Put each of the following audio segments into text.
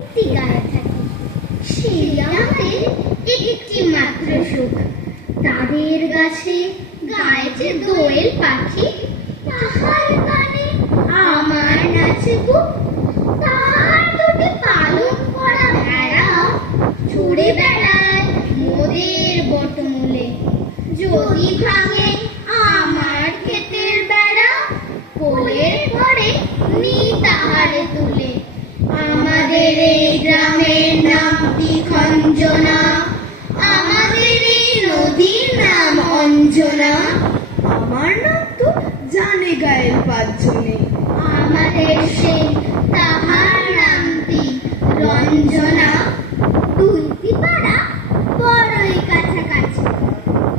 গায়ে থাকি, সেই আমাদের একটি মাত্র সুখ। তাদের গাছে গায়ে দোয়েল পাখি, তাহার গানে আমার নাচে বুক। তাহার দুটি পালন করা ভেড়া ছুড়ে বেড়ায় মোদের বটমূলে। যদি ভাঙে আমার ক্ষেতের বেড়া, কোলের পরে নি তাহারে তুলে। আমাদের এই গ্রামের নামটি খঞ্জনা, আমাদের এই নদীর নাম অঞ্জনা। আমার নাম তো জানে গায়ের পাঁচজনে, আমাদের সেই তাহার নামটি রঞ্জনা। দুইটি পাড়া বড়ই কাছাকাছি,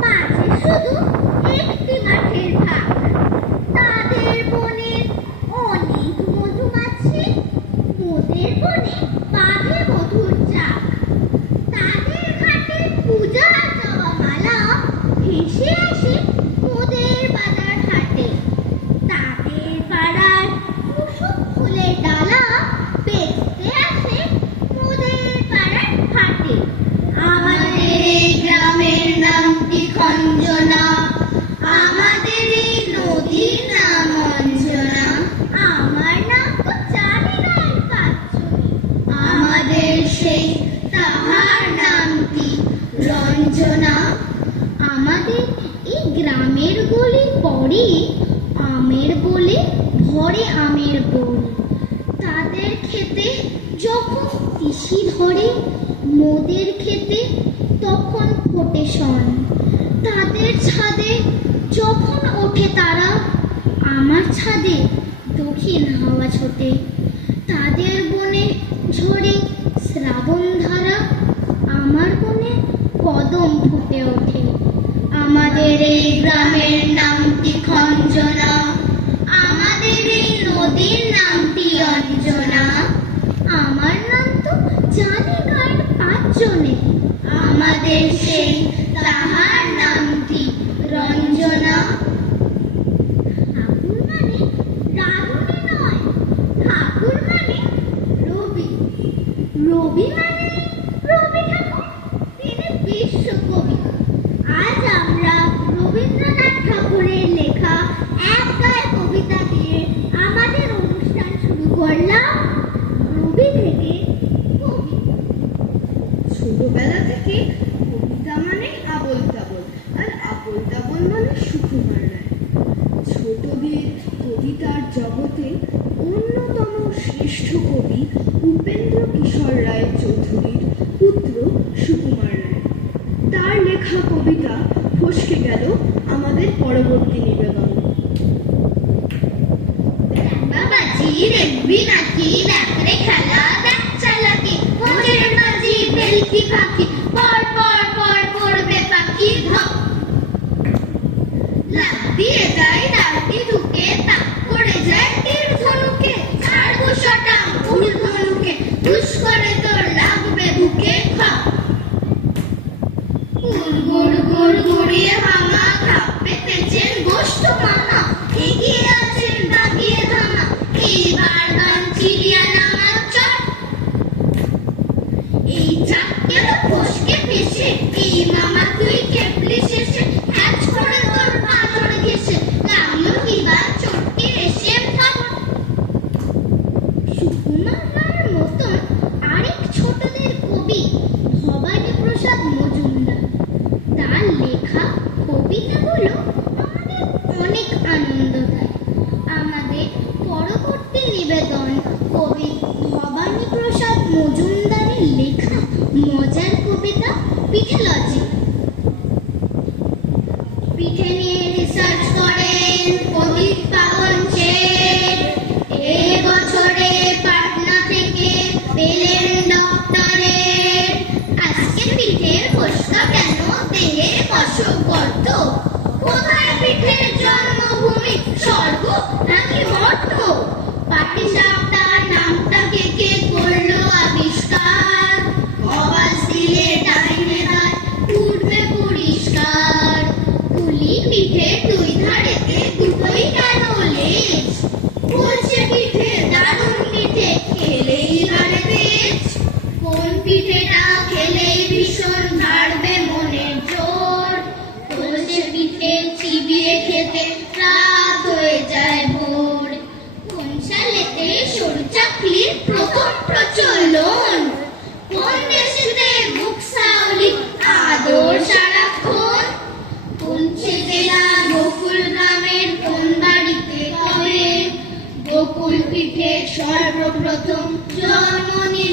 মাঝে শুধু একটি মাঠের ভাগ। তাদের বনের অনেক মধুমাছি, মোদের বনে বাঁধে মধুর চাক। তাদের ঘাটে পূজা জবা মালা ভেসে আসে মোদের বাজার হাটে। তাদের পাড়ার কুসুম ফুলের ডালা বেচতে আসে মোদের পাড়ার হাটে। আমাদের এই গ্রামের নামটি খঞ্জনা, আমাদের এই নদীর নাম অঞ্জনা। আমার নাম তো জানি না এই পাঁচজনে, আমাদের সেই তাহার নামটি রঞ্জনা। আমাদের এই গ্রামের গলি পরে আমের বলে ভরে আমের বন। তাদের খেতে যখন তিসি ধরে মোদের খেতে তখন ফোটে শন। তাদের ছাদে যখন ওঠে তারা, আমার ছাদে দক্ষিণ হাওয়া ছোটে। তাদের বনে ঝরে শ্রাবণ ধারা, আমার বনে কদম ফুটে ওঠে। আমাদের এই গ্রামের নামটি খঞ্জনা, আমাদের এই নদীর নামটি অঞ্জনা। আমার নাম তো জানে গায়ের পাঁচজনে, আমাদের সেই তাহার নামটি রঞ্জনা। আগুন মানে রাগুনি নয়, ঠাকুর মানে রবি, রবি মানে রবি ঠাকুর, তিনি বিশ্বকবি। আজ আমরা রবীন্দ্রনাথ ঠাকুরের লেখা এক গায়ে কবিতা দিয়ে আমাদের অনুষ্ঠান শুরু করলাম। রবি থেকে কবি। ছোটবেলা থেকে কবিতা মানে আবোল তাবোল, আর আবোল তাবোল মানে সুকুমার রায়। ছোটদের কবিতার জগতে অন্যতম শ্রেষ্ঠ কবি উপেন্দ্র কিশোর রায় চৌধুরীর পুত্র সুকুমার রায়। তার লেখা কবিতা ফসকে গেল আমাদের পরবর্তী নিবেদন। বাবাজি দেখবি নাকি, দেখ রে খেলা, দেখ চালাকি, ওদের বাজি ভেলকি পাখি, পর পর পর পড়বে পাখি ধপ। লাফ দিয়ে যায় ডালটি ঢুকে, তাক করে যায় তীর ধনুকে, ছাড়বো শটাং ফুল ধনুকে, দুষ করে তোর লাগবে বুকে খপ। গুড় গুড় গুড়িয়ে ভাঙা, খাপ পেতেছেন গোষ্ঠ মামা, এগিয়ে আছেন বাগিয়ে ধামা, এইবার গান চিড়িয়া নামা চট। এই চাপকে তো ফসকে ফেসে, এই মামা তুই কেবলি শেষে, হ্যাচ করে তোর পাথর ঘেসে, লাগলো কি বা চটকে এসে ফাট। সুকুমার রায়ের মতন আরেক ছোটদের কবি ভবানী প্রসাদ মজুমদার। তার লেখা কবিতাগুলো আমাদের অনেক আনন্দ দেয়। আমাদের পরবর্তী নিবেদন কবি ভবানী প্রসাদ মজুমদারের লেখা মজার কবিতা পিঠেলজি। পিঠে নিয়ে রিসার্চ করেন প্রদীপ পাবন শেঠ। এ বছরে পাটনা থেকে পেলেন ডক্টরেট। আজকে পিঠের ফসকা কেন দেহে কষক গর্ত? কোথায় পিঠের জন্মভূমি, স্বর্গ নাকি মর্ত? পাটিসাপটার নামটাকে কে করলো আবিষ্কার?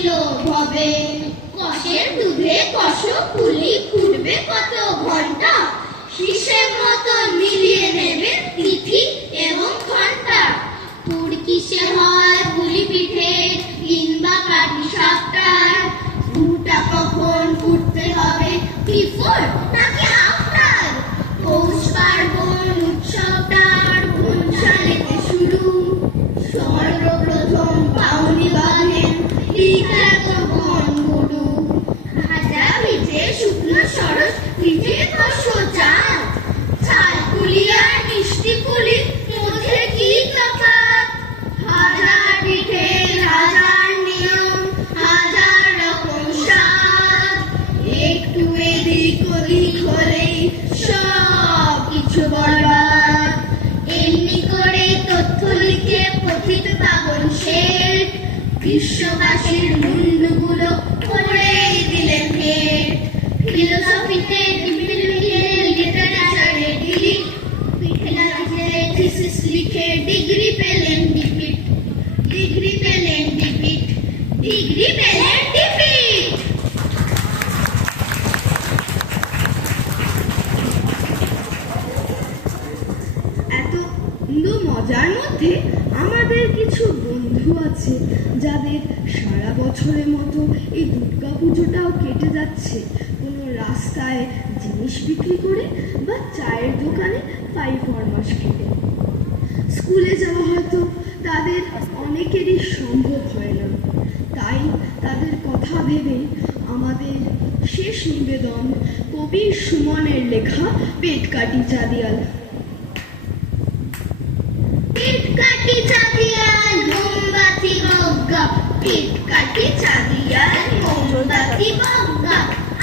লোভ হবে। কষের দুধে কষক পুলি ফুটবে কত ঘন্টা, হিসেব মতো মিলিয়ে নেবে তিথি এবং ঘন্টা। পুর কিসে হয় পুলি পিঠে কিংবা পাটি সাপটার, পুরটা কখন ফুটতে হবে বিফোর নাকি আফটার? পৌষ পার্বণ উৎসবটার কোন সালেতে শুরু, সর্বপ্রথম পাউনি বাঁধেন বিজ্ঞাপন গুরু। ভাজা ভিজে শুকনো সরস ভিজে কষো চাঁদ, চাল পুলি আর মিষ্টি পুলির মধ্যে কি তফাৎ? হাজার পিঠের হাজার নিয়ম, হাজার রকম স্বাদ, একটু এদিক ওদিক হলেই সব কিছু বরবাদ। এমনি করে তথ্য লিখে পথিত পাবন শেঠ বিশ্ববাসীর মুন্ডুগুলো করে দিলেন হেট। ফিলোসফিতে লিটারেচারে ডিলিট, পিঠে থিসিস লিখে ডিগ্রি পেলেন ডিপিট, ডিগ্রি পেলেন ডিপিট, ডিগ্রি পেলেন ডিপিট। এত মজার মধ্যে আমাদের কিছু বন্ধু আছে যাদের সারা বছরের মতো এই দুর্গা পুজোটাও কেটে যাচ্ছে কোনো রাস্তায় জিনিস বিক্রি করে বা চায়ের দোকানে 5 ফরমাস খেতে। স্কুলে যাওয়া হয়তো তাদের অনেকেরই সম্ভব হয় না, তাই তাদের কথা ভেবে আমাদের শেষ নিবেদন কবি সুমনের লেখা পেটকাটি চাঁদিয়াল। পেটকাটি চাঁদিয়াল মোমবাতি বজ্ঞা, পেটকাটি চাঁদিয়াল মোমবাতি বজ্ঞা,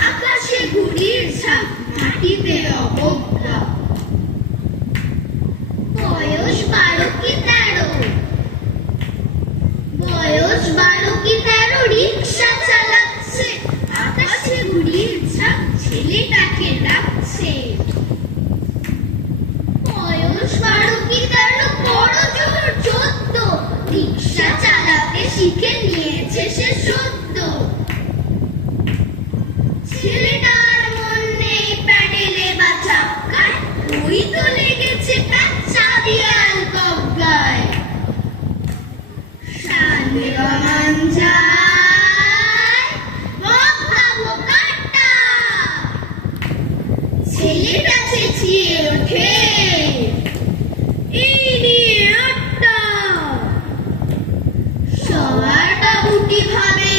আকাশে ঘুড়ির ছাপ মাটিতে অবজ্ঞা। বয়স 12 কি 13, বয়স 12 কি 13, রিক্সা চালাচ্ছে, আকাশে ঘুড়ির ছাপ ছেলেটাকে ডাকছে। বয়স 12 কি 13, বড় জোর 14, রিক্সা চালাতে শিখে নিয়েছে সে সদ্য। ছেলেটার মন নেই প্যাডেলে বা চাক্কায়, ওই তো লেগেছে তার চাঁদিয়াল বজ্ঞায়। সামনে বামান যায় বজ্ঞা বোকাটা, ছেলেটা চেঁচিয়ে ওঠে এই নিয়ে আড্ডা। সবার বাবুটি ভাবে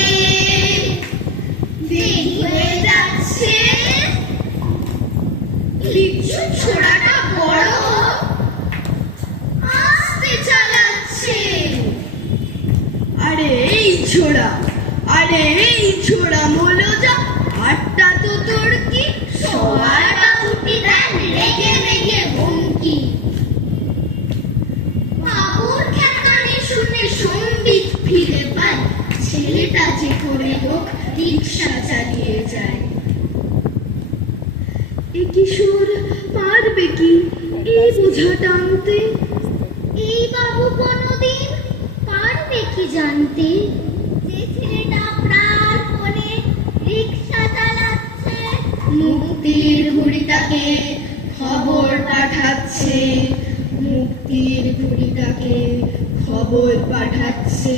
দেরি হয়ে যাচ্ছে, লিচু ছোড়াটা বড় আস্তে চালাচ্ছে। আরে এই ছোড়া, আরে এই ছোড়া মলো যা, আটটা তো তোর কি? সবার বাবুটি দেন রেগে রেগে হুমকি। বাবুর খ্যাকানি শুনে সম্বিত ফিরে পায়, ছেলেটা যে করে হোক রিক্সা চালিয়ে যায়। এ কিশোর পারবে কি এই বোঝা টানতে? এই বাবু কোনদিন পারবে কি জানতে, যে ছেলেটা প্রাণপণে রিক্সা চালাচ্ছে মুক্তির ঘুড়িটাকে খবর পাঠাচ্ছে, মুক্তির ঘুড়িটাকে খবর পাঠাচ্ছে,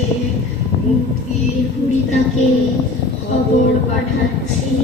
মুক্তির ঘুড়িটাকে খবর পাঠাচ্ছে।